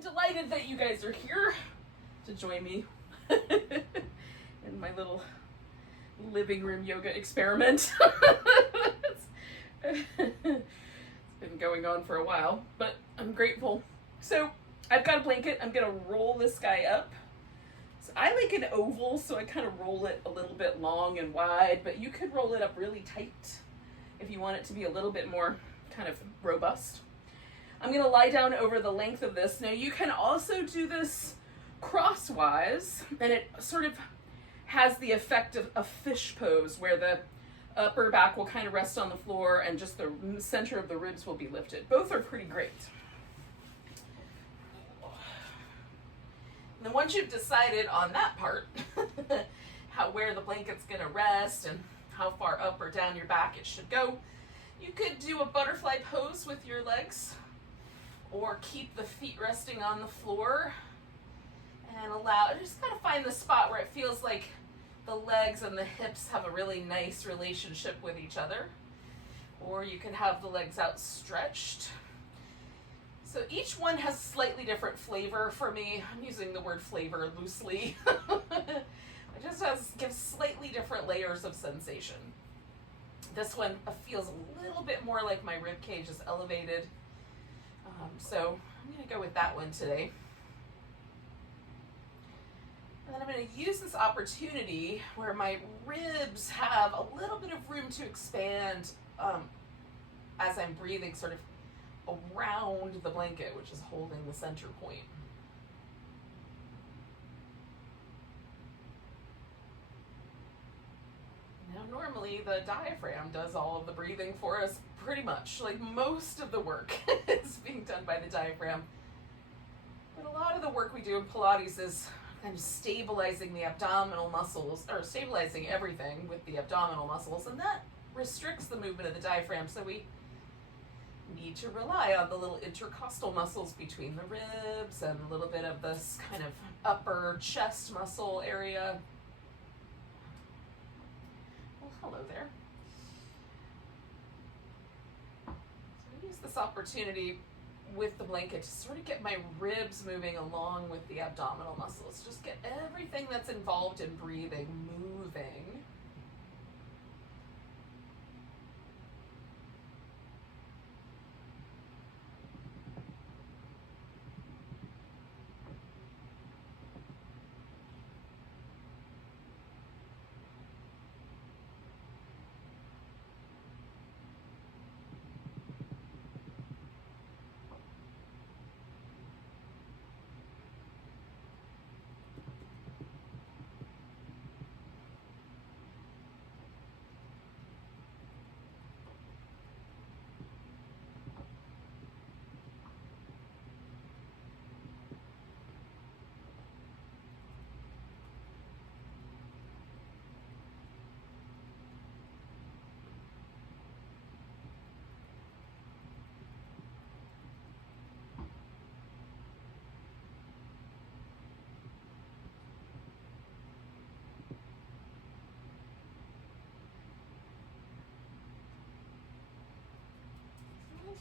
I'm delighted that you guys are here to join me in my little living room yoga experiment. It's been going on for a while, but I'm grateful. So I've got a blanket. I'm gonna roll this guy up. So I like an oval, so I kind of roll it a little bit long and wide, but you could roll it up really tight if you want it to be a little bit more kind of robust. I'm gonna lie down over the length of this. Now you can also do this crosswise, and it sort of has the effect of a fish pose where the upper back will kind of rest on the floor and just the center of the ribs will be lifted. Both are pretty great. And then once you've decided on that part, where the blanket's gonna rest and how far up or down your back it should go, you could do a butterfly pose with your legs, or keep the feet resting on the floor and just kind of find the spot where it feels like the legs and the hips have a really nice relationship with each other. Or you can have the legs outstretched. So each one has slightly different flavor for me. I'm using the word flavor loosely. It just gives slightly different layers of sensation. This one feels a little bit more like my rib cage is elevated. So I'm going to go with that one today. And then I'm going to use this opportunity where my ribs have a little bit of room to expand as I'm breathing sort of around the blanket, which is holding the center point. Now, normally the diaphragm does all of the breathing for us pretty much. Like most of the work is being done by the diaphragm. But a lot of the work we do in Pilates is kind of stabilizing the abdominal muscles, or stabilizing everything with the abdominal muscles, and that restricts the movement of the diaphragm. So we need to rely on the little intercostal muscles between the ribs and a little bit of this kind of upper chest muscle area. Well, hello there. So I use this opportunity with the blanket to sort of get my ribs moving along with the abdominal muscles. Just get everything that's involved in breathing moving.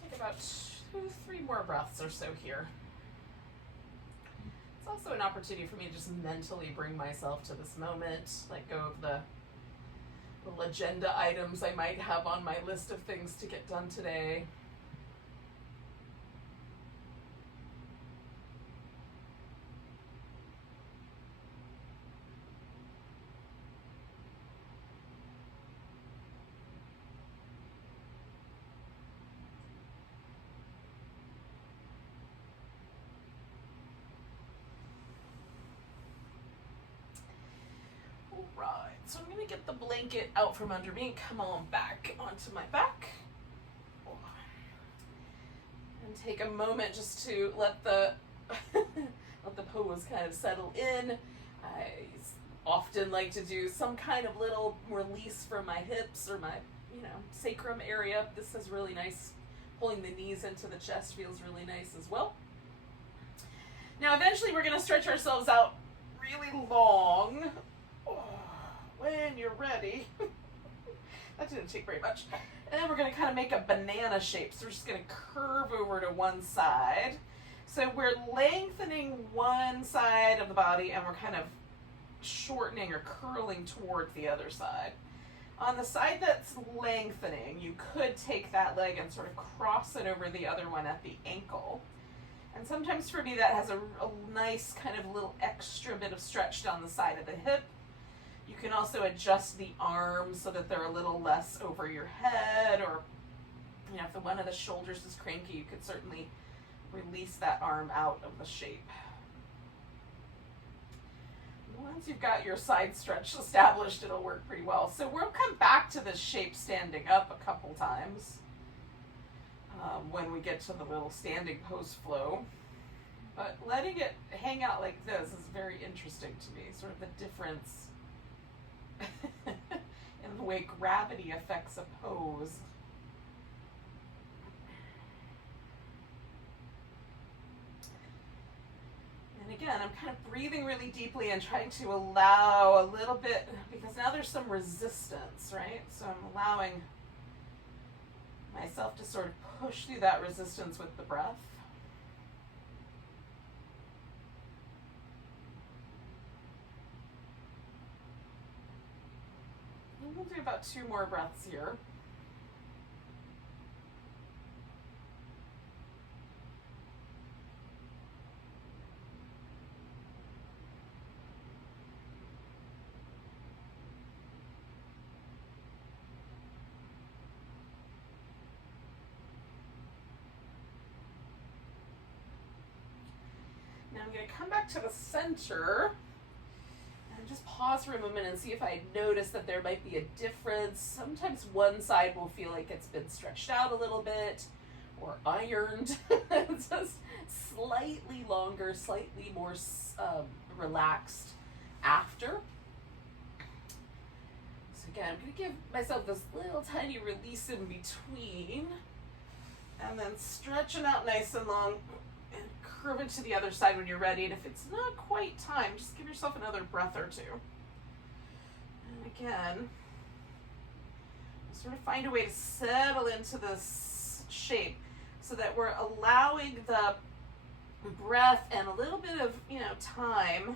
Take about 2-3 more breaths or so here. It's also an opportunity for me to just mentally bring myself to this moment, let go of the little agenda items I might have on my list of things to get done today. Right, so I'm going to get the blanket out from under me and come on back onto my back. And take a moment just to let the let the pose kind of settle in. I often like to do some kind of little release from my hips or my, sacrum area. This is really nice. Pulling the knees into the chest feels really nice as well. Now eventually we're going to stretch ourselves out really long. When you're ready. That didn't take very much. And then we're going to kind of make a banana shape. So we're just going to curve over to one side. So we're lengthening one side of the body and we're kind of shortening or curling toward the other side. On the side that's lengthening, you could take that leg and sort of cross it over the other one at the ankle. And sometimes for me that has a nice kind of little extra bit of stretch down the side of the hip. You can also adjust the arms so that they're a little less over your head, or if one of the shoulders is cranky, you could certainly release that arm out of the shape. Once you've got your side stretch established, it'll work pretty well. So we'll come back to this shape standing up a couple times when we get to the little standing pose flow. But letting it hang out like this is very interesting to me, sort of the difference in the way gravity affects a pose. And again, I'm kind of breathing really deeply and trying to allow a little bit, because now there's some resistance, right? So I'm allowing myself to sort of push through that resistance with the breath. And we'll do about 2 more breaths here. Now I'm going to come back to the center and just pause for a moment and see if I notice that there might be a difference. Sometimes one side will feel like it's been stretched out a little bit or ironed. It's just slightly longer, slightly more relaxed after. So again, I'm going to give myself this little tiny release in between and then stretching out nice and long. And curve it to the other side when you're ready. And if it's not quite time, just give yourself another breath or 2. And again, sort of find a way to settle into this shape so that we're allowing the breath and a little bit of, time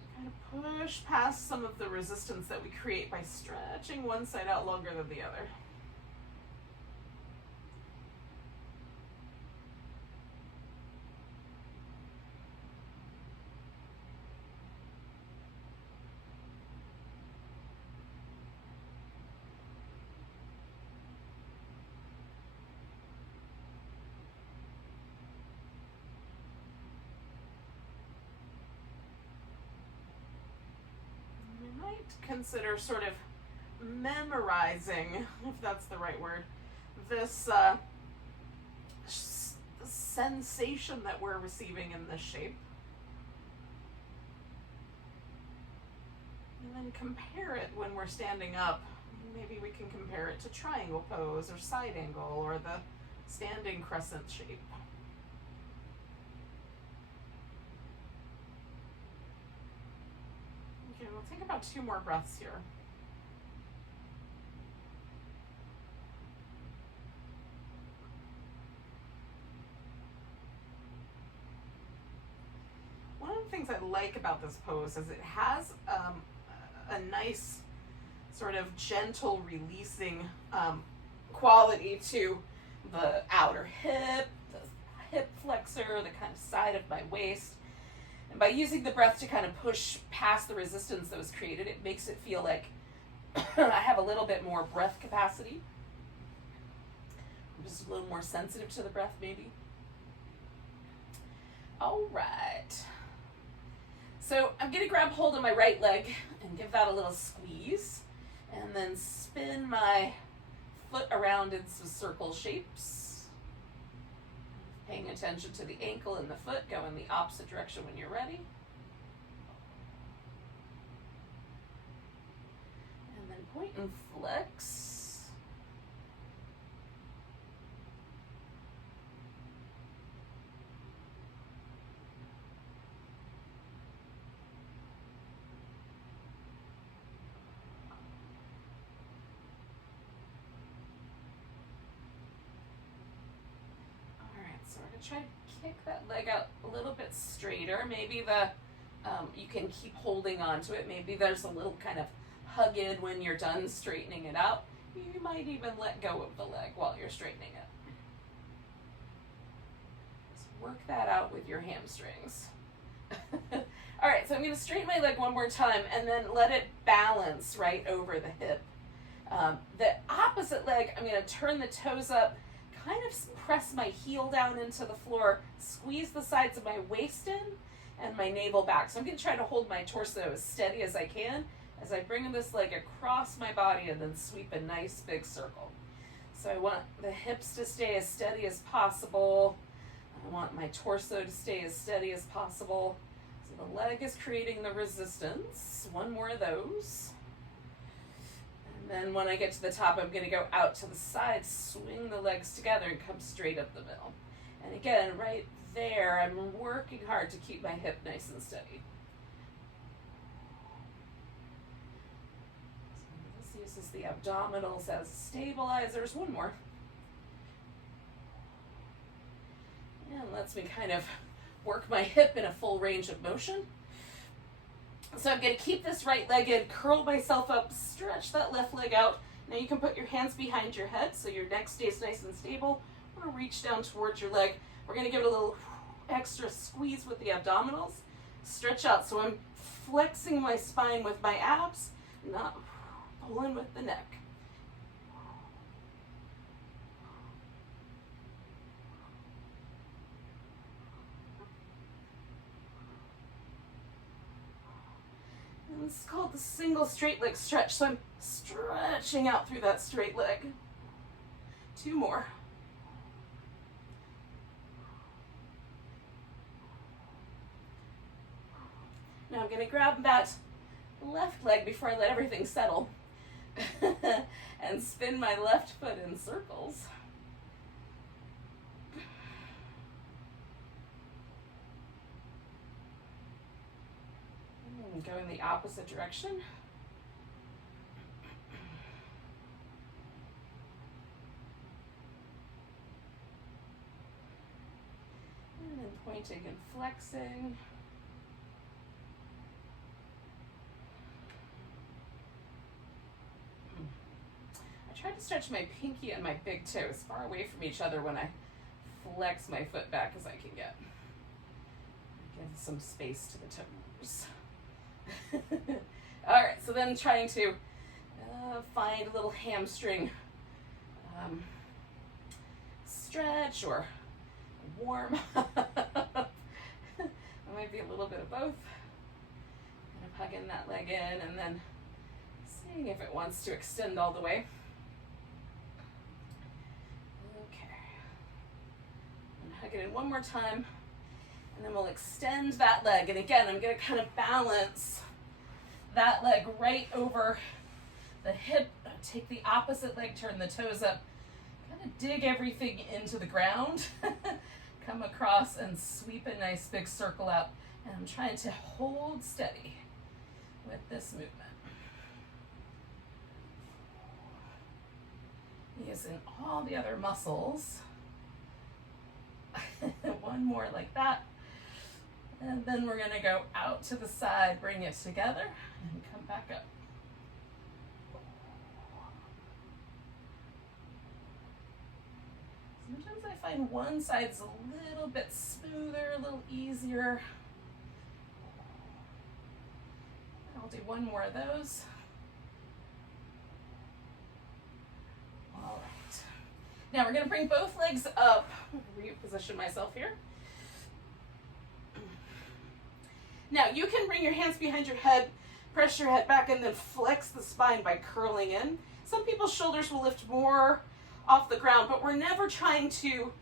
to kind of push past some of the resistance that we create by stretching one side out longer than the other. Consider sort of memorizing, if that's the right word, this sensation that we're receiving in this shape. And then compare it when we're standing up. Maybe we can compare it to triangle pose or side angle or the standing crescent shape. Okay, we'll take about 2 more breaths here. One of the things I like about this pose is it has a nice sort of gentle releasing quality to the outer hip, the hip flexor, the kind of side of my waist. And by using the breath to kind of push past the resistance that was created, it makes it feel like I have a little bit more breath capacity. I'm just a little more sensitive to the breath, maybe. All right. So I'm going to grab hold of my right leg and give that a little squeeze. And then spin my foot around in some circle shapes. Paying attention to the ankle and the foot, go in the opposite direction when you're ready. And then point and flex. gonna try to kick that leg out a little bit straighter. Maybe you can keep holding on to it. Maybe there's a little kind of hugged when you're done straightening it out. You might even let go of the leg while you're straightening it. Just work that out with your hamstrings. All right, so I'm going to straighten my leg one more time and then let it balance right over the hip. The opposite leg, I'm going to turn the toes up, kind of press my heel down into the floor, squeeze the sides of my waist in and my navel back. So I'm going to try to hold my torso as steady as I can as I bring this leg across my body and then sweep a nice big circle. So I want the hips to stay as steady as possible. I want my torso to stay as steady as possible. So the leg is creating the resistance. One more of those. And then when I get to the top, I'm going to go out to the side, swing the legs together and come straight up the middle. And again, right there, I'm working hard to keep my hip nice and steady. So this uses the abdominals as stabilizers. One more. And lets me kind of work my hip in a full range of motion. So I'm going to keep this right leg in, curl myself up, stretch that left leg out. Now you can put your hands behind your head so your neck stays nice and stable. We're going to reach down towards your leg. We're going to give it a little extra squeeze with the abdominals. Stretch out. So I'm flexing my spine with my abs, not pulling with the neck. And this is called the single straight leg stretch. So I'm stretching out through that straight leg. Two more. Now I'm going to grab that left leg before I let everything settle and spin my left foot in circles. And go in the opposite direction. And then pointing and flexing. I try to stretch my pinky and my big toe as far away from each other when I flex my foot back as I can get. Give some space to the toes. All right, so then trying to find a little hamstring stretch or warm up. It might be a little bit of both. Kind of hugging that leg in and then seeing if it wants to extend all the way. Okay. And hug it in one more time. And then we'll extend that leg. And again, I'm going to kind of balance that leg right over the hip. Take the opposite leg, turn the toes up. Kind of dig everything into the ground. Come across and sweep a nice big circle out. And I'm trying to hold steady with this movement. Using all the other muscles. One more like that. And then we're going to go out to the side, bring it together, and come back up. Sometimes I find one side's a little bit smoother, a little easier. I'll do one more of those. All right. Now we're going to bring both legs up. Reposition myself here. Now you can bring your hands behind your head, press your head back, and then flex the spine by curling in. Some people's shoulders will lift more off the ground, but we're never trying to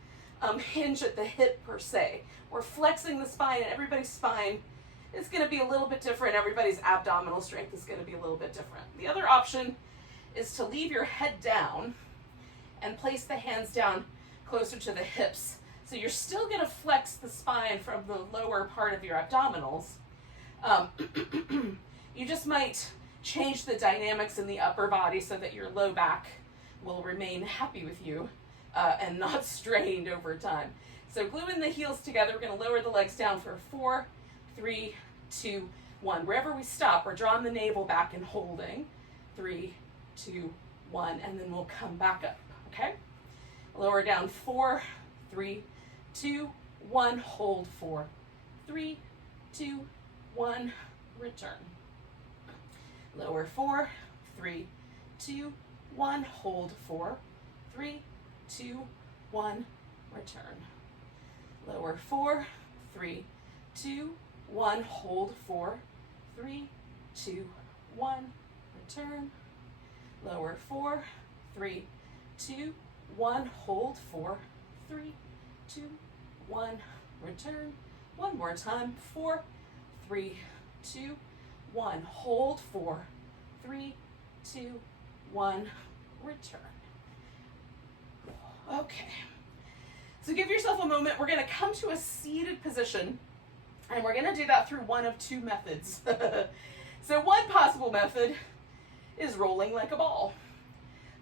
hinge at the hip per se. We're flexing the spine, and everybody's spine is going to be a little bit different. Everybody's abdominal strength is going to be a little bit different. The other option is to leave your head down and place the hands down closer to the hips. So you're still going to flex the spine from the lower part of your abdominals. You just might change the dynamics in the upper body so that your low back will remain happy with you and not strained over time. So gluing the heels together, we're going to lower the legs down for 4, 3, 2, 1. Wherever we stop, we're drawing the navel back and holding. 3, 2, 1, and then we'll come back up, okay? Lower down 4, 3, 2, 1, hold 4, 3, 2, 1, return. Lower 4, 3, 2, 1, hold 4, 3, 2, 1, return. Lower 4, 3, 2, 1, hold 4, 3, 2, 1, return. Lower 4, 3, 2, 1, hold 4, 3, 2, 1, return. One more time. 4, 3, 2, 1, hold 4, 3, 2, 1, return. Okay. So give yourself a moment. We're going to come to a seated position, and we're going to do that through one of two methods. So one possible method is rolling like a ball.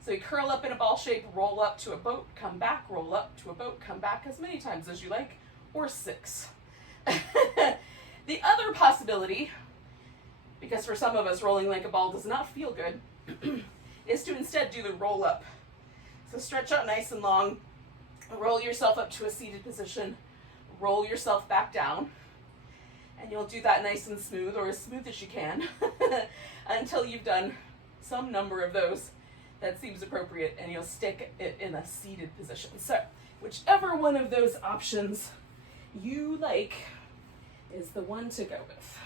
So you curl up in a ball shape, roll up to a boat, come back, roll up to a boat, come back as many times as you like, or 6. The other possibility, because for some of us rolling like a ball does not feel good, is to instead do the roll up. So stretch out nice and long, roll yourself up to a seated position, roll yourself back down, and you'll do that nice and smooth, or as smooth as you can, until you've done some number of those that seems appropriate, and you'll stick it in a seated position. So whichever one of those options you like is the one to go with.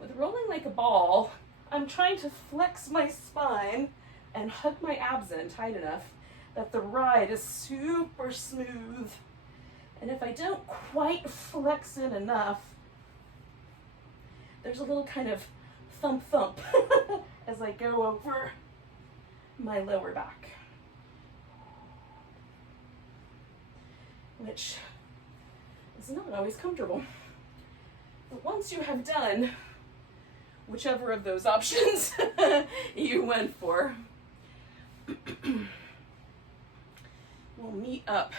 With rolling like a ball, I'm trying to flex my spine and hug my abs in tight enough that the ride is super smooth. And if I don't quite flex in enough, there's a little kind of thump thump as I go over my lower back, which is not always comfortable. But once you have done whichever of those options you went for, we'll meet up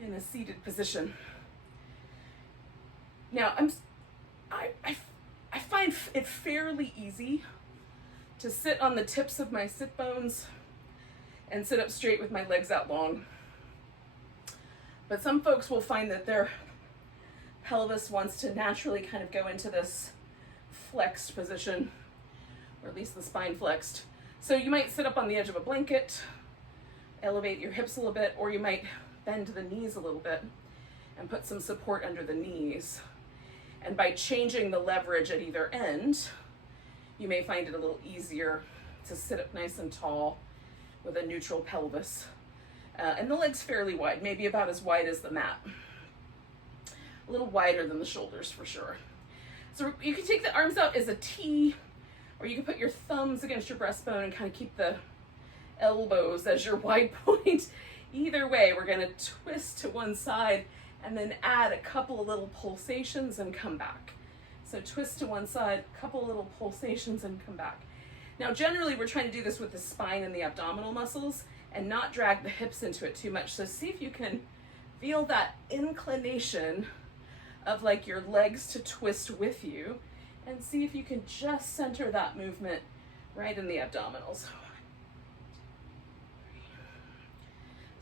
in a seated position. Now, I find it fairly easy to sit on the tips of my sit bones and sit up straight with my legs out long. But some folks will find that their pelvis wants to naturally kind of go into this flexed position, or at least the spine flexed. So you might sit up on the edge of a blanket, elevate your hips a little bit, or you might bend the knees a little bit and put some support under the knees. And by changing the leverage at either end, you may find it a little easier to sit up nice and tall with a neutral pelvis. And the legs fairly wide, maybe about as wide as the mat. A little wider than the shoulders for sure. So you can take the arms out as a T, or you can put your thumbs against your breastbone and kind of keep the elbows as your wide point. Either way, we're going to twist to one side and then add a couple of little pulsations and come back. So twist to one side, a couple of little pulsations and come back. Now generally we're trying to do this with the spine and the abdominal muscles and not drag the hips into it too much. So see if you can feel that inclination of like your legs to twist with you, and see if you can just center that movement right in the abdominals.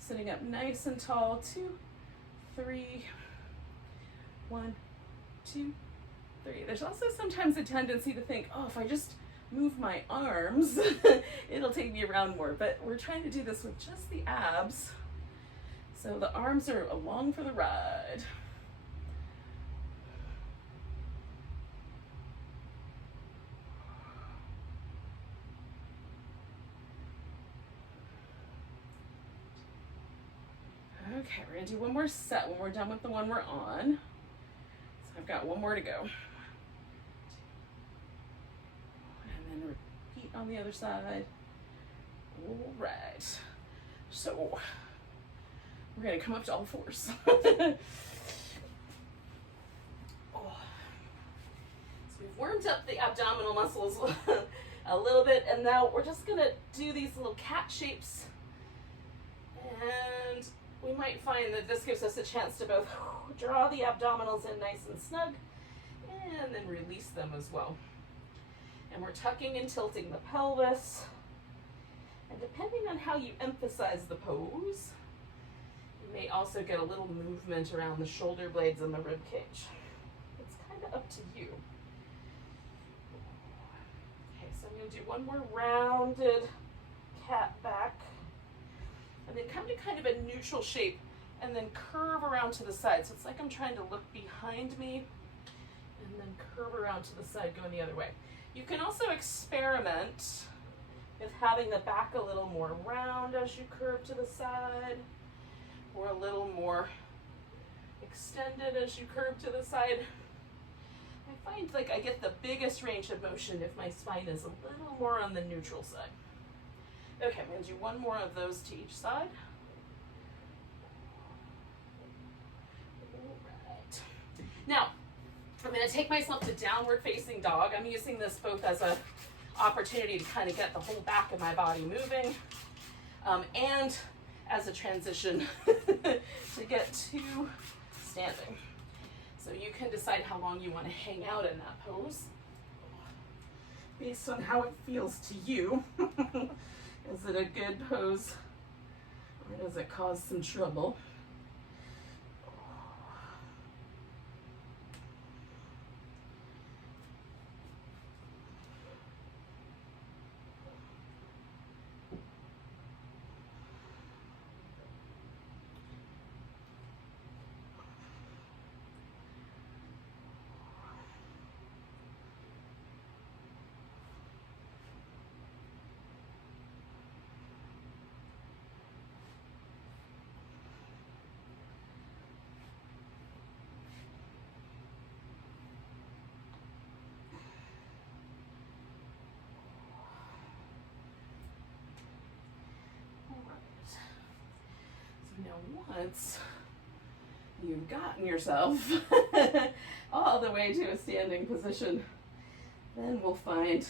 Sitting up nice and tall, 2, 3, 1, 2, 3. There's also sometimes a tendency to think, oh, if I just move my arms, it'll take me around more. But we're trying to do this with just the abs. So the arms are along for the ride. Okay, we're gonna do one more set when we're done with the one we're on. So I've got one more to go. And then repeat on the other side. All right. So we're gonna come up to all fours. Oh. So we've warmed up the abdominal muscles a little bit, and now we're just gonna do these little cat shapes, and we might find that this gives us a chance to both draw the abdominals in nice and snug and then release them as well. And we're tucking and tilting the pelvis, and depending on how you emphasize the pose, you may also get a little movement around the shoulder blades and the rib cage. It's kind of up to you. Okay, so I'm going to do one more rounded cat back, and then come to kind of a neutral shape and then curve around to the side. So it's like I'm trying to look behind me and then curve around to the side going the other way. You can also experiment with having the back a little more round as you curve to the side, or a little more extended as you curve to the side. I find like I get the biggest range of motion if my spine is a little more on the neutral side. Okay, I'm going to do one more of those to each side. All right. Now, I'm going to take myself to downward facing dog. I'm using this both as an opportunity to kind of get the whole back of my body moving, and as a transition to get to standing. So you can decide how long you want to hang out in that pose based on how it feels to you. Is it a good pose, or does it cause some trouble? Now, once you've gotten yourself all the way to a standing position, then we'll find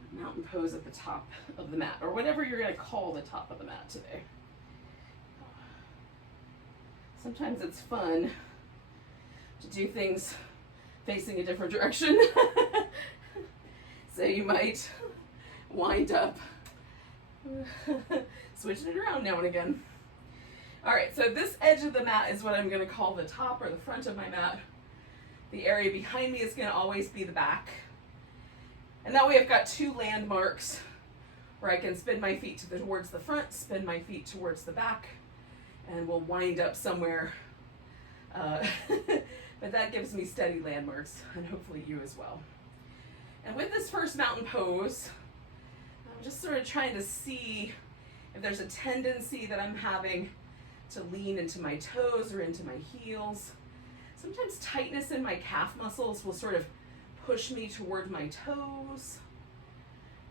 a mountain pose at the top of the mat, or whatever you're going to call the top of the mat today. Sometimes it's fun to do things facing a different direction. So you might wind up switching it around now and again. All right, so this edge of the mat is what I'm going to call the top or the front of my mat. The area behind me is going to always be the back. And that way I've got two landmarks where I can spin my feet towards the front, spin my feet towards the back, and we'll wind up somewhere. But that gives me steady landmarks, and hopefully you as well. And with this first mountain pose, I'm just sort of trying to see if there's a tendency that I'm having to lean into my toes or into my heels. Sometimes tightness in my calf muscles will sort of push me toward my toes.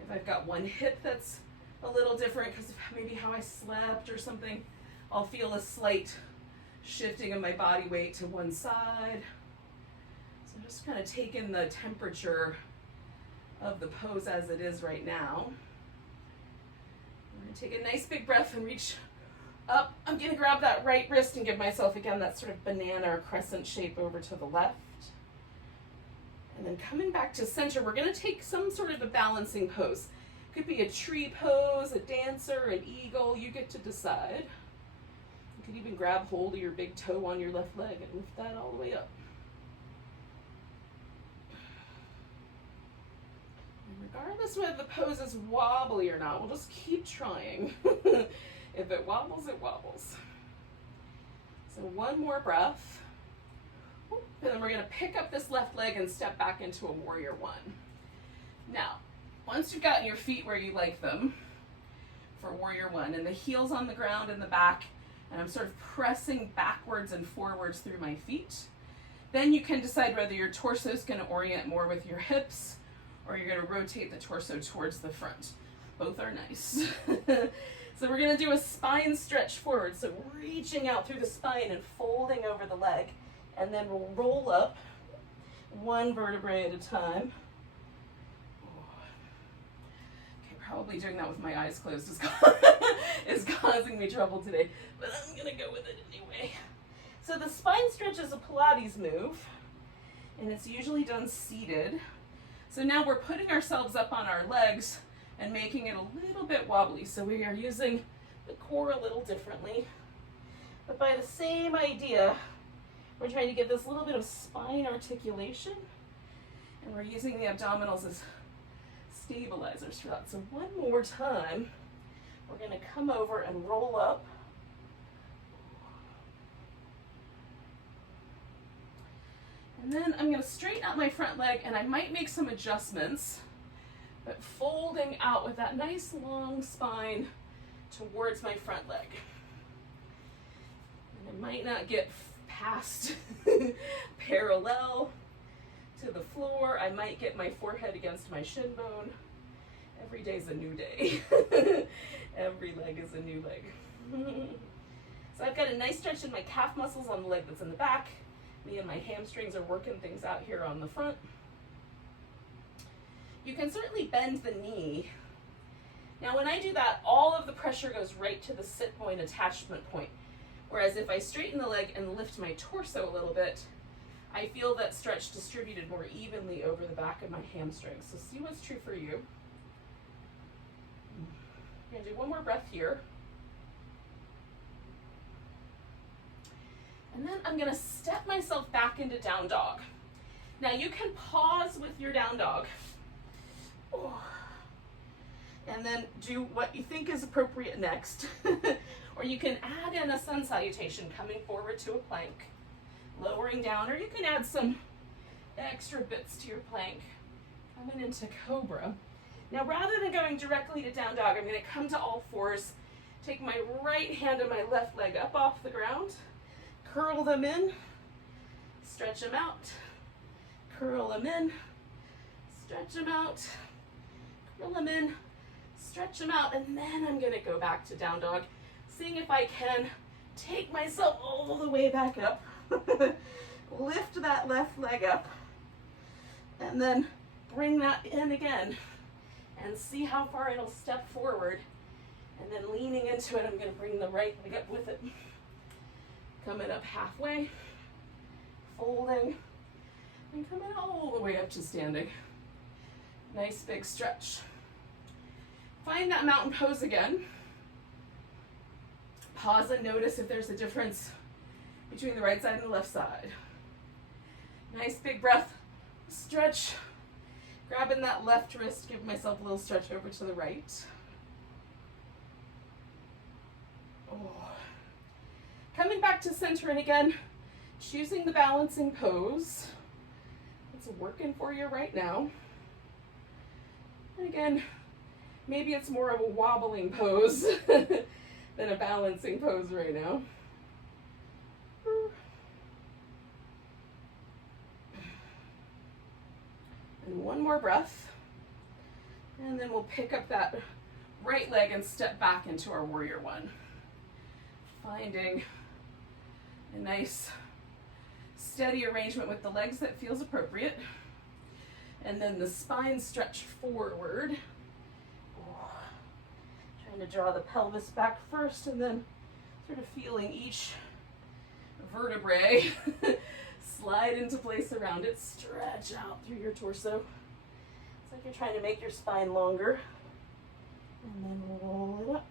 If I've got one hip that's a little different because of maybe how I slept or something, I'll feel a slight shifting of my body weight to one side. So I'm just kind of taking the temperature of the pose as it is right now. I'm going to take a nice big breath and reach up. I'm going to grab that right wrist and give myself again that sort of banana or crescent shape over to the left. And then coming back to center, we're going to take some sort of a balancing pose. Could be a tree pose, a dancer, an eagle. You get to decide. You could even grab hold of your big toe on your left leg and lift that all the way up. And regardless whether the pose is wobbly or not, we'll just keep trying. If it wobbles, it wobbles. So one more breath. And then we're going to pick up this left leg and step back into a warrior one. Now, once you've gotten your feet where you like them for warrior one, and the heels on the ground in the back, and I'm sort of pressing backwards and forwards through my feet, then you can decide whether your torso is going to orient more with your hips or you're going to rotate the torso towards the front. Both are nice. So we're going to do a spine stretch forward, so reaching out through the spine and folding over the leg, and then we'll roll up one vertebrae at a time. Probably doing that with my eyes closed is causing me trouble today, but I'm gonna go with it anyway. So the spine stretch is a Pilates move, and it's usually done seated. So now we're putting ourselves up on our legs and making it a little bit wobbly. So we are using the core a little differently, but by the same idea, we're trying to get this little bit of spine articulation, and we're using the abdominals as stabilizers for that. So one more time, we're going to come over and roll up. And then I'm going to straighten out my front leg, and I might make some adjustments, but folding out with that nice long spine towards my front leg. And I might not get past parallel to the floor. I might get my forehead against my shin bone. Every day's a new day. Every leg is a new leg. So I've got a nice stretch in my calf muscles on the leg that's in the back. Me and my hamstrings are working things out here on the front. You can certainly bend the knee. Now when I do that, all of the pressure goes right to the sit point attachment point. Whereas if I straighten the leg and lift my torso a little bit, I feel that stretch distributed more evenly over the back of my hamstrings. So see what's true for you. I'm going to do one more breath here. And then I'm going to step myself back into down dog. Now you can pause with your down dog. And then do what you think is appropriate next. Or you can add in a sun salutation, coming forward to a plank, lowering down, or you can add some extra bits to your plank, coming into cobra. Now rather than going directly to down dog, I'm going to come to all fours, take my right hand and my left leg up off the ground, curl them in, stretch them out, curl them in, stretch them out, curl them in, stretch them out, and then I'm going to go back to down dog, seeing if I can take myself all the way back up. Lift that left leg up, and then bring that in again, and see how far it'll step forward. And then leaning into it, I'm going to bring the right leg up with it. Coming up halfway, folding, and coming all the way up to standing. Nice big stretch. Find that mountain pose again. Pause and notice if there's a difference between the right side and the left side. Nice big breath, stretch, grabbing that left wrist, give myself a little stretch over to the right. Coming back to center, and again, choosing the balancing pose. It's working for you right now. And again, maybe it's more of a wobbling pose than a balancing pose right now. And one more breath. And then we'll pick up that right leg and step back into our warrior one. Finding a nice steady arrangement with the legs that feels appropriate. And then the spine stretch forward. Trying to draw the pelvis back first, and then sort of feeling each vertebrae slide into place around it. Stretch out through your torso. It's like you're trying to make your spine longer. And then roll it up.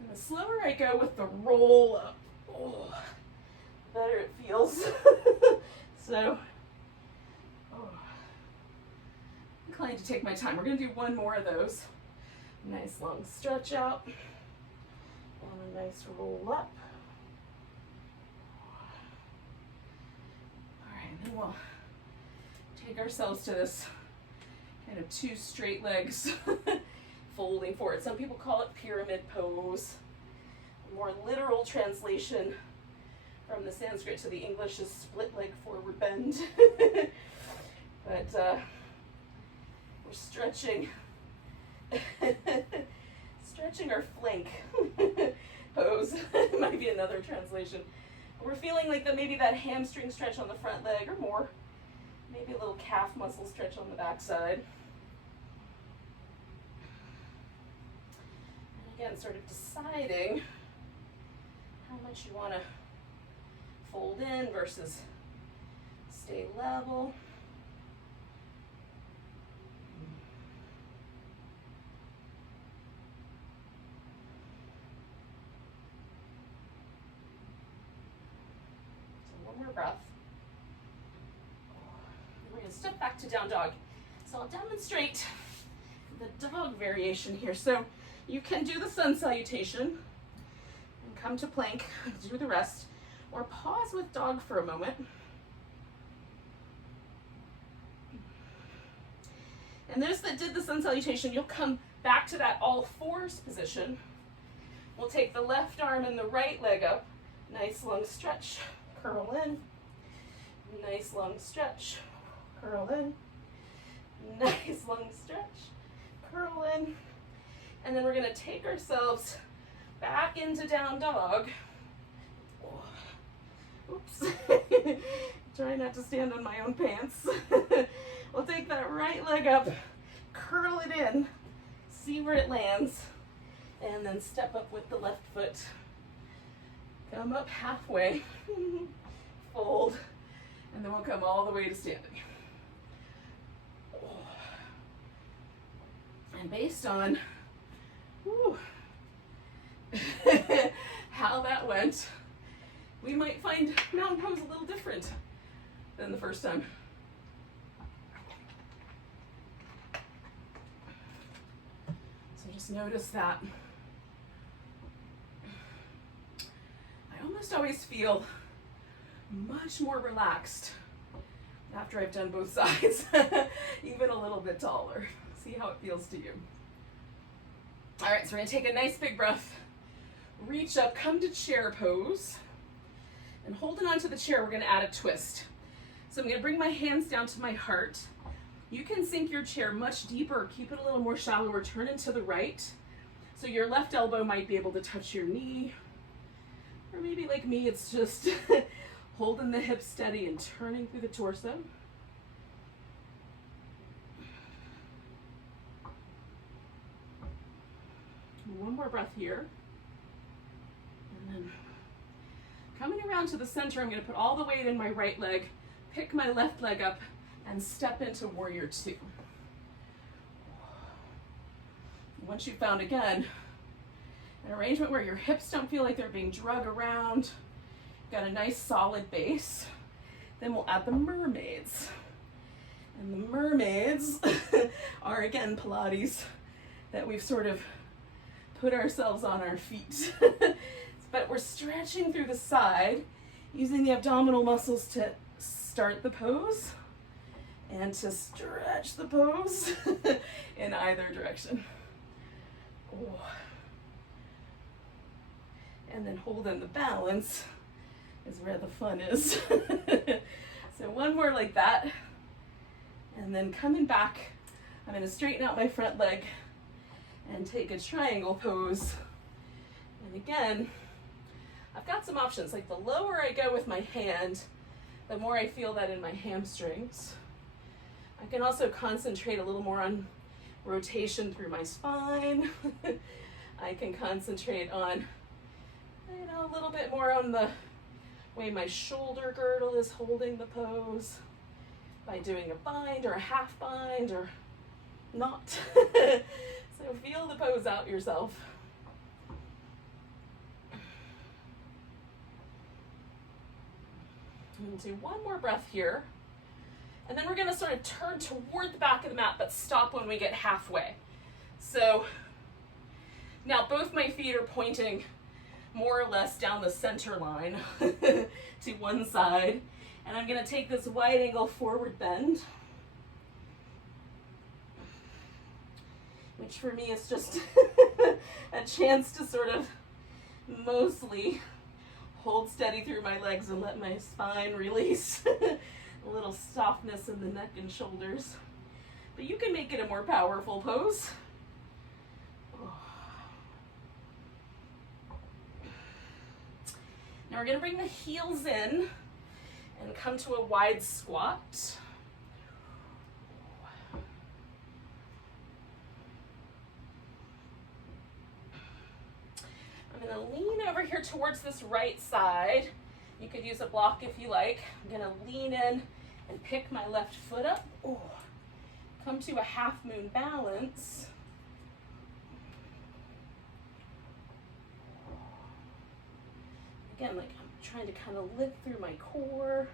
And the slower I go with the roll up, the better it feels. So, inclined to take my time. We're going to do one more of those. Nice long stretch out. And a nice roll up. All right, then we'll take ourselves to this kind of two straight legs folding forward. Some people call it pyramid pose. A more literal translation from the Sanskrit to the English is split leg forward bend. But we're stretching stretching our flank pose. Might be another translation. We're feeling like maybe that hamstring stretch on the front leg or more. Maybe a little calf muscle stretch on the backside. And again, sort of deciding how much you want to fold in versus stay level. So one more breath. We're going to step back to down dog. So I'll demonstrate the dog variation here. So you can do the sun salutation and come to plank, do the rest, or pause with dog for a moment. And those that did the sun salutation, you'll come back to that all fours position. We'll take the left arm and the right leg up. Nice long stretch, curl in. Nice long stretch, curl in. Nice long stretch, curl in. And then we're gonna take ourselves back into down dog. Oops. Try not to stand on my own pants. We'll take that right leg up, curl it in, see where it lands, and then step up with the left foot. Come up halfway, fold, and then we'll come all the way to standing. And based on how that went, we might find mountain pose a little different than the first time. So just notice that I almost always feel much more relaxed after I've done both sides, even a little bit taller. See how it feels to you. All right, so we're gonna take a nice big breath, reach up, come to chair pose, and holding onto the chair, we're gonna add a twist. So I'm gonna bring my hands down to my heart. You can sink your chair much deeper, keep it a little more shallow, or turn it to the right. So your left elbow might be able to touch your knee, or maybe like me, it's just holding the hips steady and turning through the torso. One more breath here. And then coming around to the center, I'm going to put all the weight in my right leg, pick my left leg up, and step into warrior two. Once you've found, again, an arrangement where your hips don't feel like they're being drug around, got a nice solid base, then we'll add the mermaids. And the mermaids are, again, Pilates that we've sort of put ourselves on our feet. But we're stretching through the side, using the abdominal muscles to start the pose and to stretch the pose in either direction. Oh. And then holding the balance is where the fun is. So one more like that. And then coming back, I'm gonna straighten out my front leg and take a triangle pose. And again, I've got some options. Like the lower I go with my hand, the more I feel that in my hamstrings. I can also concentrate a little more on rotation through my spine. I can concentrate on, a little bit more on the way my shoulder girdle is holding the pose by doing a bind or a half bind or not. So feel the pose out yourself. And do one more breath here. And then we're gonna sort of turn toward the back of the mat, but stop when we get halfway. So now both my feet are pointing more or less down the center line to one side. And I'm gonna take this wide angle forward bend, which for me is just a chance to sort of mostly hold steady through my legs and let my spine release. A little softness in the neck and shoulders. But you can make it a more powerful pose. Now we're going to bring the heels in and come to a wide squat. gonna lean over here towards this right side. You could use a block if you like. I'm gonna lean in and pick my left foot up. Ooh. Come to a half moon balance. Again, like I'm trying to kind of lift through my core,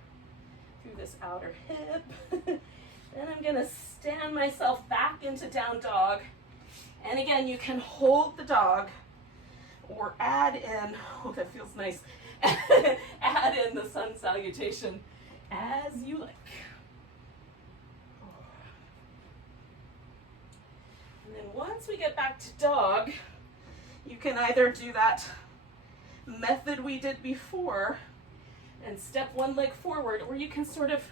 through this outer hip. Then I'm gonna stand myself back into down dog. And again, you can hold the dog or add in, oh, that feels nice, add in the sun salutation as you like. And then once we get back to dog, you can either do that method we did before and step one leg forward, or you can sort of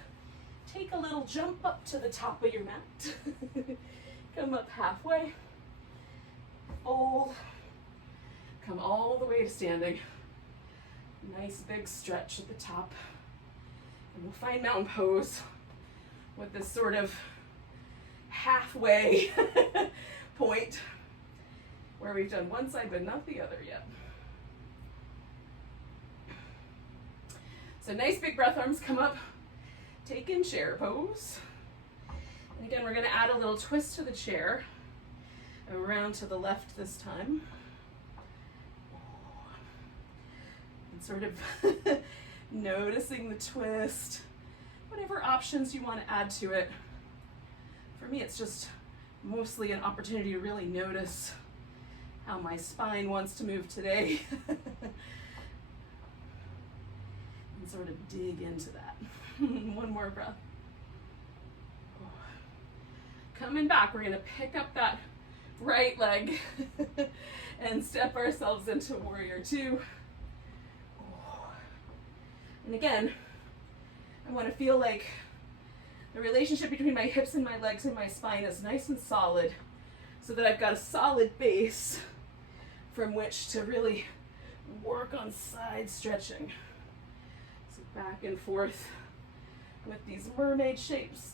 take a little jump up to the top of your mat. Come up halfway, fold, come all the way to standing. Nice big stretch at the top. And we'll find mountain pose with this sort of halfway point where we've done one side but not the other yet. So nice big breath arms come up, take in chair pose. And again, we're gonna add a little twist to the chair, around to the left this time. And sort of noticing the twist, whatever options you want to add to it. For me, it's just mostly an opportunity to really notice how my spine wants to move today. And sort of dig into that. One more breath. Coming back, we're gonna pick up that right leg and step ourselves into warrior two. And again, I want to feel like the relationship between my hips and my legs and my spine is nice and solid, so that I've got a solid base from which to really work on side stretching. So back and forth with these mermaid shapes.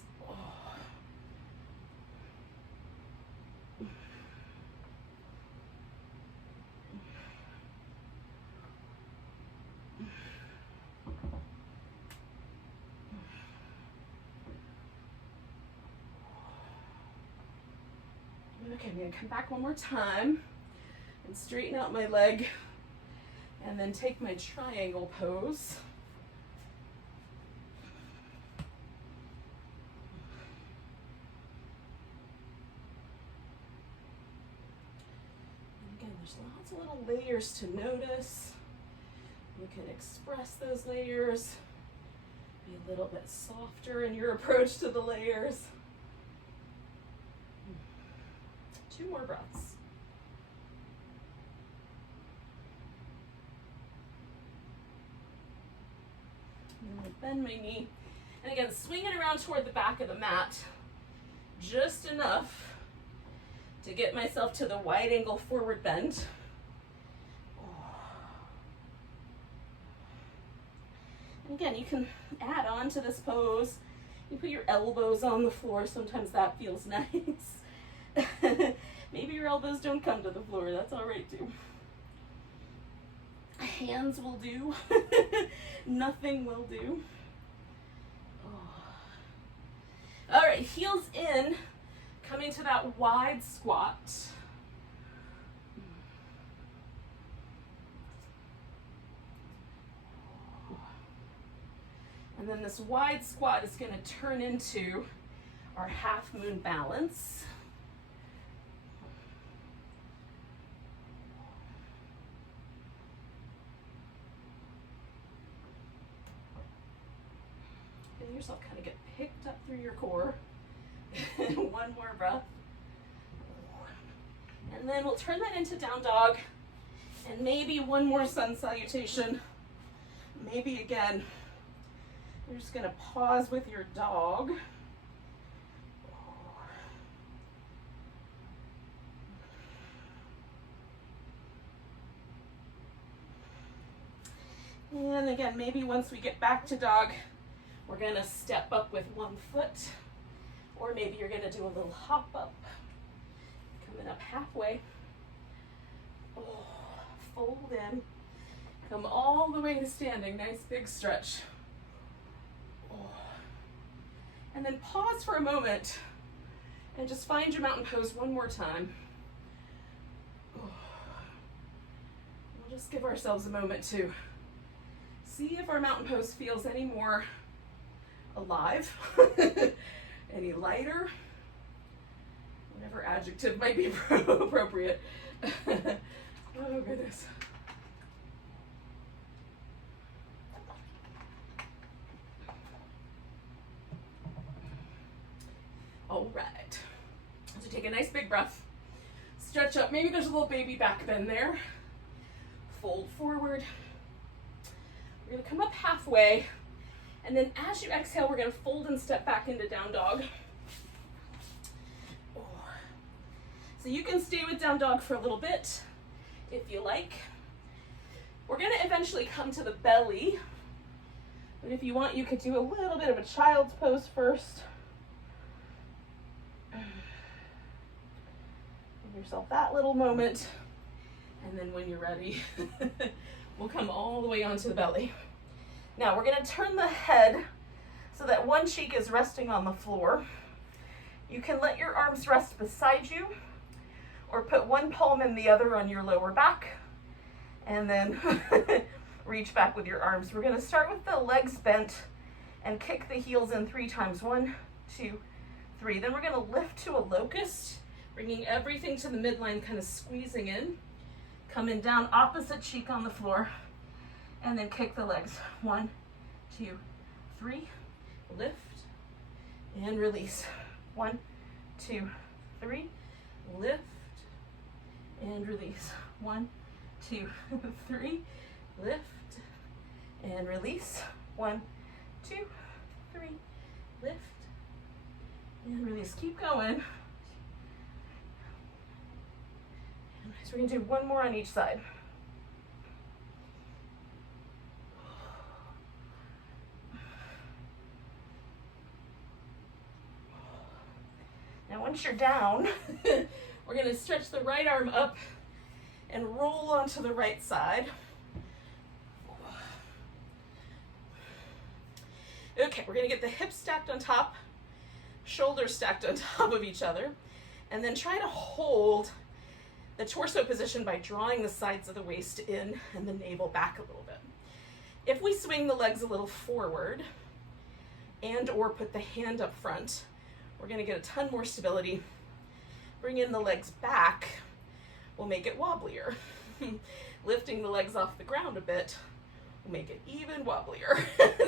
Okay, I'm going to come back one more time and straighten out my leg and then take my triangle pose. And again, there's lots of little layers to notice. You can express those layers, be a little bit softer in your approach to the layers. 2 more breaths. And then bend my knee. And again, swing it around toward the back of the mat. Just enough to get myself to the wide angle forward bend. And again, you can add on to this pose. You put your elbows on the floor. Sometimes that feels nice. Maybe your elbows don't come to the floor. That's all right too. Hands will do. Nothing will do. All right, heels in, coming to that wide squat. And then this wide squat is going to turn into our half moon balance. Feel yourself kind of get picked up through your core. One more breath. And then we'll turn that into down dog. And maybe one more sun salutation. Maybe again, you're just going to pause with your dog. And again, maybe once we get back to dog, we're going to step up with one foot. Or maybe you're going to do a little hop up. Coming up halfway. fold in. Come all the way to standing, nice big stretch. And then pause for a moment and just find your mountain pose one more time. We'll just give ourselves a moment to see if our mountain pose feels any more alive, any lighter, whatever adjective might be appropriate. Oh goodness. All right, so take a nice big breath, stretch up, maybe there's a little baby back bend there, fold forward. We're gonna come up halfway, and then as you exhale, we're gonna fold and step back into down dog. So you can stay with down dog for a little bit if you like. We're gonna eventually come to the belly, but if you want, you could do a little bit of a child's pose first. Give yourself that little moment, and then when you're ready, we'll come all the way onto the belly. Now we're gonna turn the head so that one cheek is resting on the floor. You can let your arms rest beside you, or put one palm in the other on your lower back, and then reach back with your arms. We're gonna start with the legs bent and kick the heels in 3 times. 1, 2, 3. Then we're gonna lift to a locust, bringing everything to the midline, kind of squeezing in, coming down, opposite cheek on the floor, and then kick the legs. 1, 2, 3, lift, and release. 1, 2, 3, lift, and release. 1, 2, 3, lift, and release. 1, 2, 3, lift, and release. Keep going. So we're gonna do one more on each side. Now once you're down, we're gonna stretch the right arm up and roll onto the right side. Okay, we're gonna get the hips stacked on top, shoulders stacked on top of each other, and then try to hold the torso position by drawing the sides of the waist in and the navel back a little bit. If we swing the legs a little forward and or put the hand up front, we're gonna get a ton more stability. Bring in the legs back, we'll make it wobblier. Lifting the legs off the ground a bit will make it even wobblier.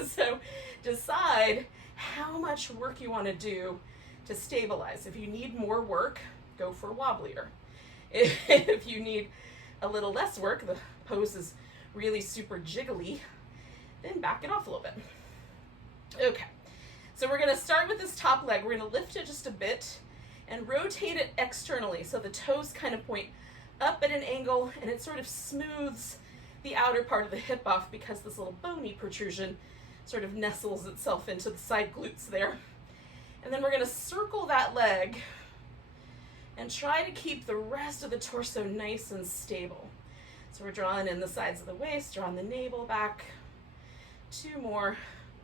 So decide how much work you wanna do to stabilize. If you need more work, go for wobblier. If you need a little less work, the pose is really super jiggly, then back it off a little bit. Okay, so we're gonna start with this top leg. We're gonna lift it just a bit and rotate it externally so the toes kind of point up at an angle, and it sort of smooths the outer part of the hip off because this little bony protrusion sort of nestles itself into the side glutes there. And then we're gonna circle that leg and try to keep the rest of the torso nice and stable. So we're drawing in the sides of the waist, drawing the navel back. 2 more,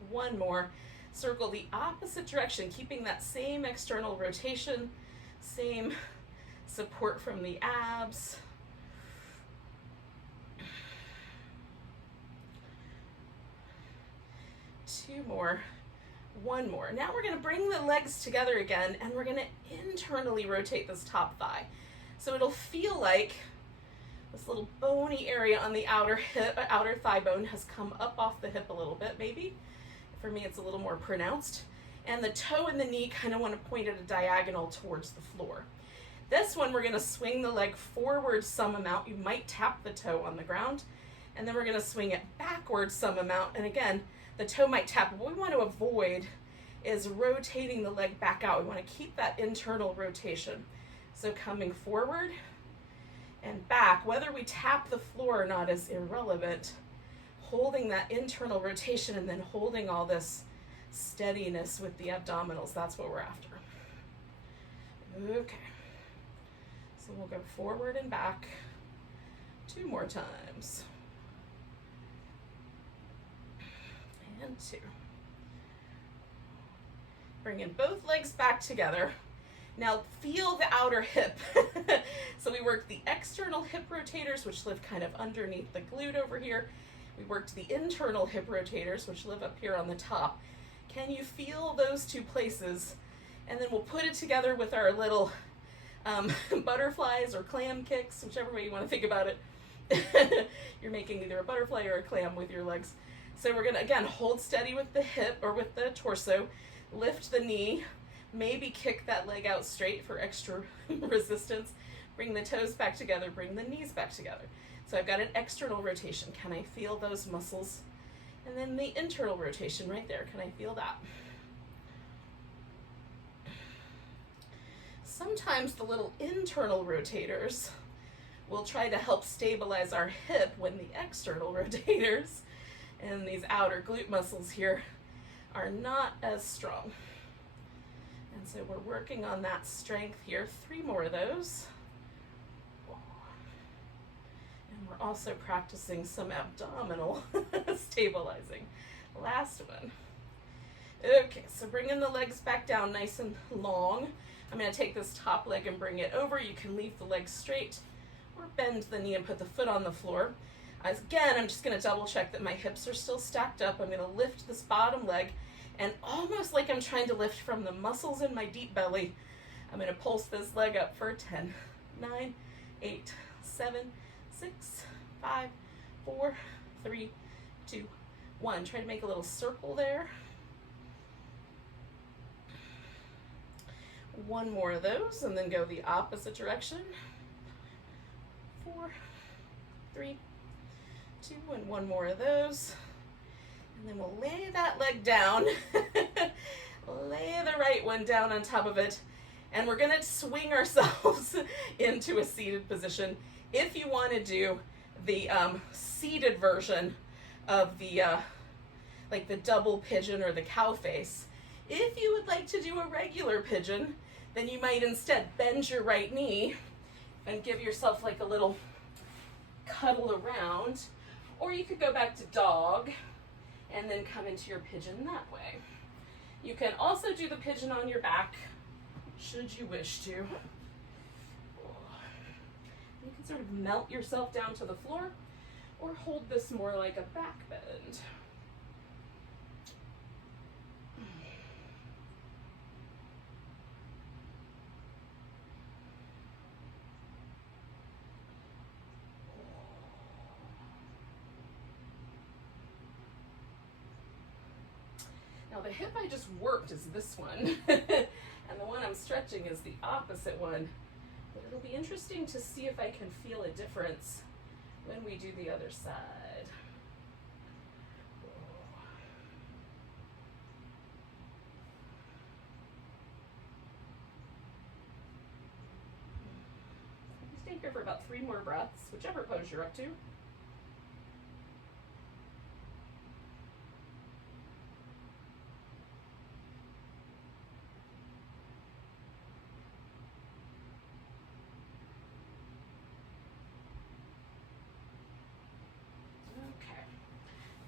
1 more. Circle the opposite direction, keeping that same external rotation, same support from the abs. 2 more. 1 more. Now we're going to bring the legs together again, and we're going to internally rotate this top thigh. So it'll feel like this little bony area on the outer hip, outer thigh bone has come up off the hip a little bit, maybe. For me, it's a little more pronounced. And the toe and the knee kind of want to point at a diagonal towards the floor. This one, we're going to swing the leg forward some amount. You might tap the toe on the ground, and then we're going to swing it backwards some amount. And again, the toe might tap. What we want to avoid is rotating the leg back out. We want to keep that internal rotation. So coming forward and back, whether we tap the floor or not is irrelevant. Holding that internal rotation and then holding all this steadiness with the abdominals, that's what we're after. Okay. So we'll go forward and back. 2 more times. And 2. Bringing both legs back together. Now feel the outer hip. So we worked the external hip rotators, which live kind of underneath the glute over here. We worked the internal hip rotators, which live up here on the top. Can you feel those 2 places? And then we'll put it together with our little butterflies or clam kicks, whichever way you want to think about it. You're making either a butterfly or a clam with your legs. So we're gonna, again, hold steady with the hip or with the torso, lift the knee, maybe kick that leg out straight for extra resistance, bring the toes back together, bring the knees back together. So I've got an external rotation. Can I feel those muscles? And then the internal rotation right there. Can I feel that? Sometimes the little internal rotators will try to help stabilize our hip when the external rotators and these outer glute muscles here are not as strong. And so we're working on that strength here. 3 more of those. And we're also practicing some abdominal stabilizing. Last one. Okay, so bringing the legs back down nice and long. I'm going to take this top leg and bring it over. You can leave the legs straight or bend the knee and put the foot on the floor. Again, I'm just going to double check that my hips are still stacked up. I'm going to lift this bottom leg, and almost like I'm trying to lift from the muscles in my deep belly, I'm going to pulse this leg up for 10, 9, 8, 7, 6, 5, 4, 3, 2, 1. Try to make a little circle there. 1 more of those, and then go the opposite direction. 4, 3, 2, and 1 more of those. And then we'll lay that leg down. Lay the right one down on top of it. And we're gonna swing ourselves into a seated position. If you wanna do the seated version of the, like the double pigeon or the cow face, if you would like to do a regular pigeon, then you might instead bend your right knee and give yourself like a little cuddle around, or you could go back to dog and then come into your pigeon that way. You can also do the pigeon on your back, should you wish to. You can sort of melt yourself down to the floor, or hold this more like a back bend. Now the hip I just worked is this one, and the one I'm stretching is the opposite one. But it'll be interesting to see if I can feel a difference when we do the other side. Stay here for about 3 more breaths, whichever pose you're up to.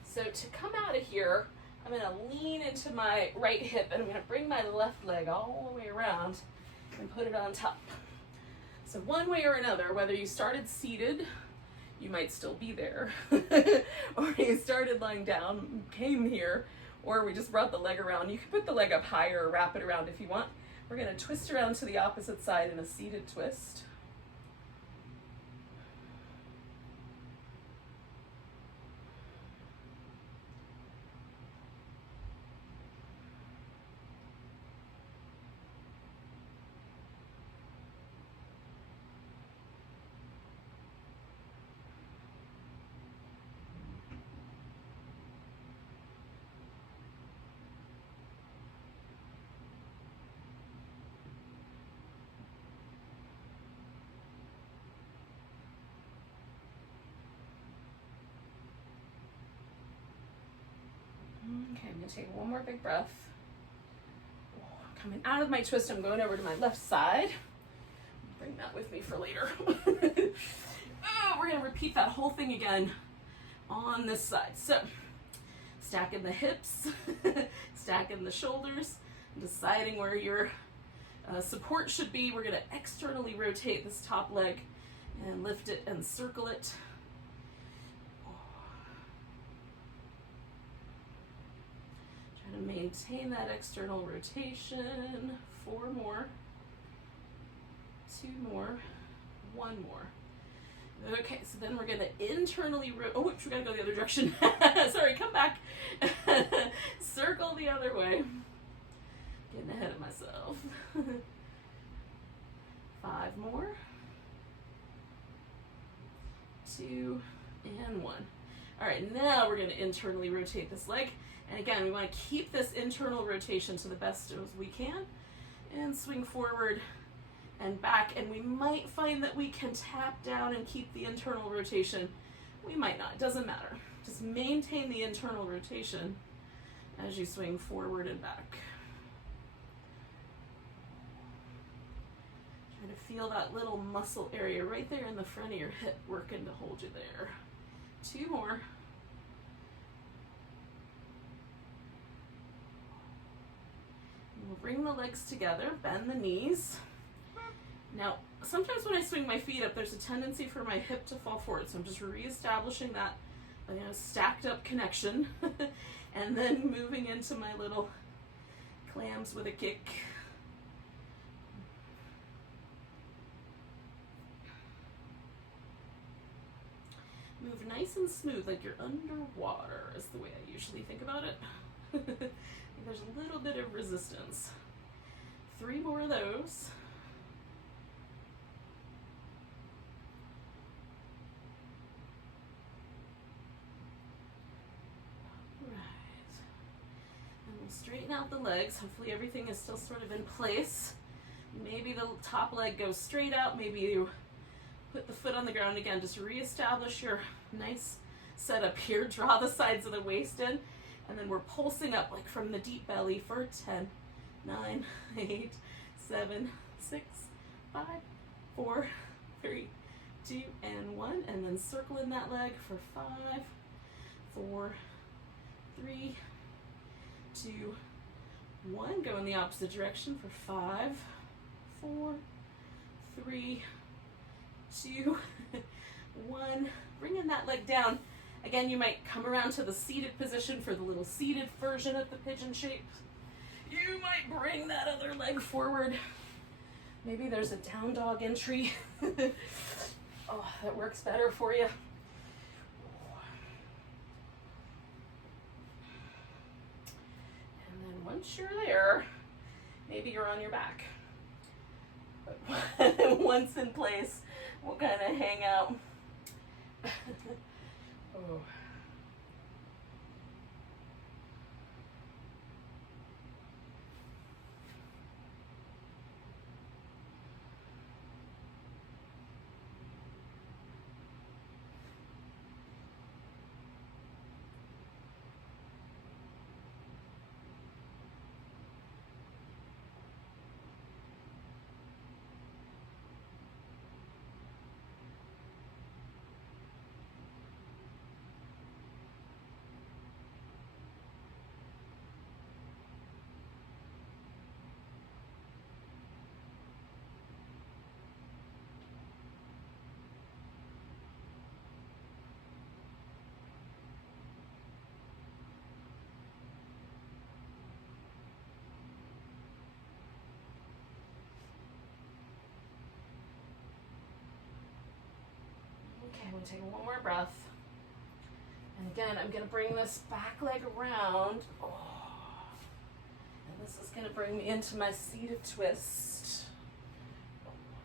So to come out of here, I'm going to lean into my right hip, and I'm going to bring my left leg all the way around and put it on top. So one way or another, whether you started seated, you might still be there, or you started lying down, came here, or we just brought the leg around. You can put the leg up higher or wrap it around if you want. We're going to twist around to the opposite side in a seated twist. Okay, I'm going to take one more big breath. Coming out of my twist, I'm going over to my left side. Bring that with me for later. We're going to repeat repeat that whole thing again on this side. So, stacking the hips, stacking the shoulders, deciding where your support should be. We're going to externally rotate this top leg and lift it and circle it. Try to maintain that external rotation. 4 more. 2 more. 1 more. Okay, so then we're going to internally oh, whoops, we got to go the other direction. Sorry, come back. Circle the other way. Getting ahead of myself. 5 more. 2 and 1. All right, now we're going to internally rotate this leg. And again, we want to keep this internal rotation to the best as we can. And swing forward and back, and we might find that we can tap down and keep the internal rotation. We might not, it doesn't matter. Just maintain the internal rotation as you swing forward and back. Try to feel that little muscle area right there in the front of your hip working to hold you there. 2 more. And we'll bring the legs together, bend the knees. Now, sometimes when I swing my feet up, there's a tendency for my hip to fall forward, so I'm just reestablishing that stacked up connection, and then moving into my little clams with a kick. Move nice and smooth, like you're underwater, is the way I usually think about it. There's a little bit of resistance. 3 more of those. Straighten out the legs. Hopefully everything is still sort of in place. Maybe the top leg goes straight out. Maybe you put the foot on the ground again. Just reestablish your nice setup here. Draw the sides of the waist in. And then we're pulsing up like from the deep belly for 10, 9, 8, 7, 6, 5, 4, 3, 2, and 1. And then circling that leg for 5, 4, 3, 2, 1. Go in the opposite direction for 5, 4, 3, 2, 1. Bringing that leg down. Again, you might come around to the seated position for the little seated version of the pigeon shape. You might bring that other leg forward. Maybe there's a down dog entry. Oh, that works better for you. Once you're there, maybe you're on your back. But once in place, we'll kind of hang out. Oh. Okay, I'm going to take one more breath. And again, I'm going to bring this back leg around. Oh. And this is going to bring me into my seated twist.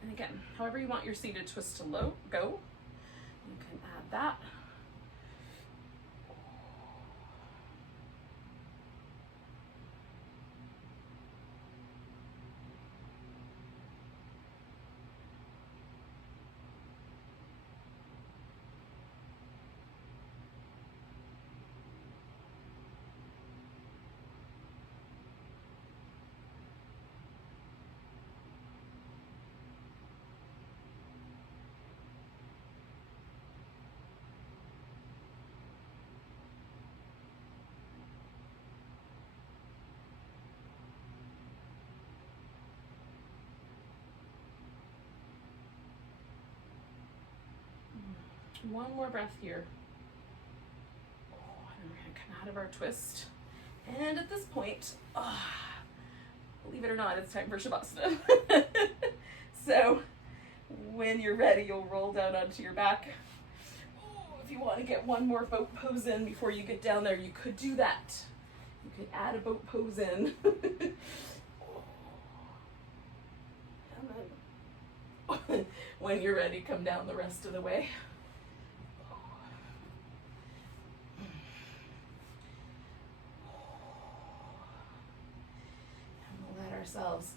And again, however you want your seated twist to go, you can add that. One more breath here. And we're going to come out of our twist. And at this point, believe it or not, it's time for Shavasana. So when you're ready, you'll roll down onto your back. If you want to get one more boat pose in before you get down there, you could do that. You could add a boat pose in. And then when you're ready, come down the rest of the way. Ourselves.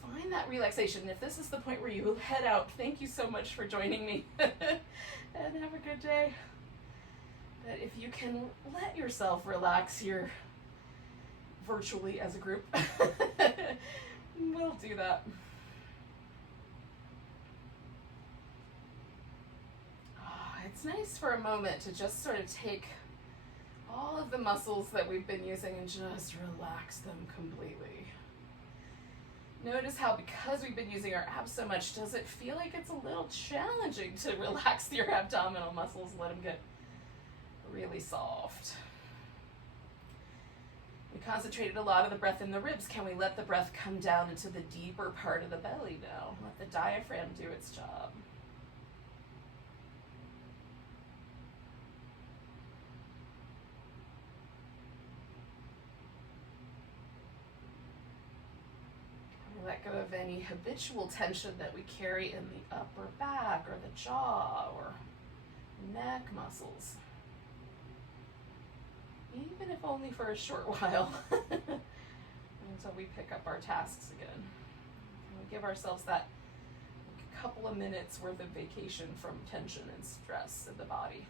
Find that relaxation. If this is the point where you head out, thank you so much for joining me. And have a good day. But if you can let yourself relax here virtually as a group, we'll do that. It's nice for a moment to just sort of take all of the muscles that we've been using and just relax them completely. Notice how, because we've been using our abs so much, does it feel like it's a little challenging to relax your abdominal muscles, let them get really soft. We concentrated a lot of the breath in the ribs. Can we let the breath come down into the deeper part of the belly now? Let the diaphragm do its job. Let go of any habitual tension that we carry in the upper back or the jaw or neck muscles. Even if only for a short while, until we pick up our tasks again. And we give ourselves that couple of minutes worth of vacation from tension and stress in the body.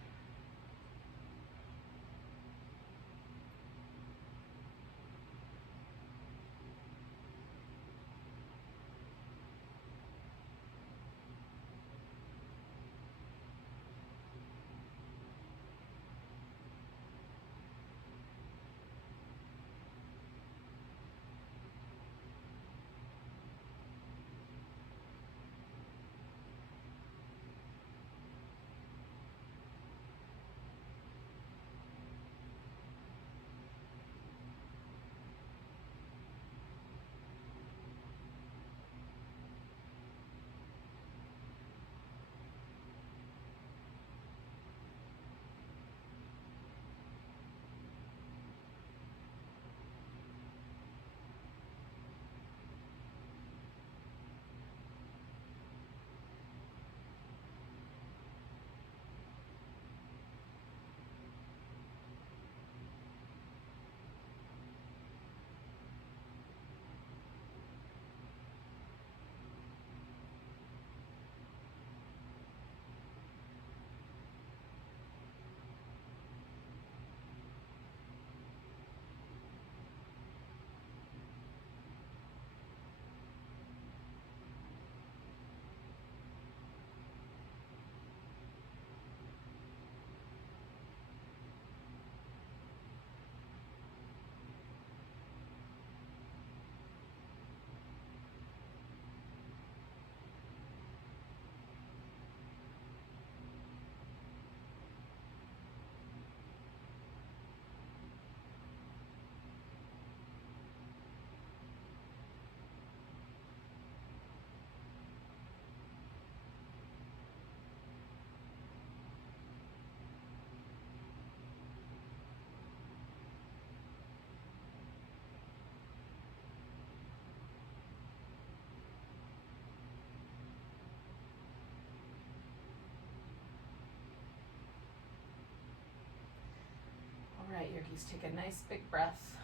All right, yogis, take a nice big breath.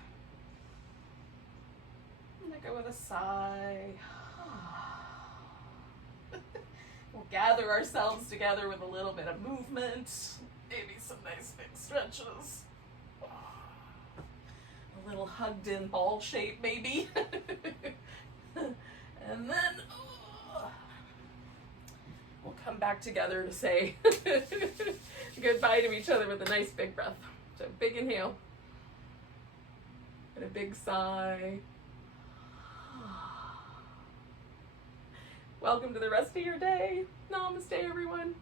Let go with a sigh. We'll gather ourselves together with a little bit of movement, maybe some nice big stretches. A little hugged in ball shape maybe. And then we'll come back together to say goodbye to each other with a nice big breath. So big inhale and a big sigh. Welcome to the rest of your day. Namaste, everyone.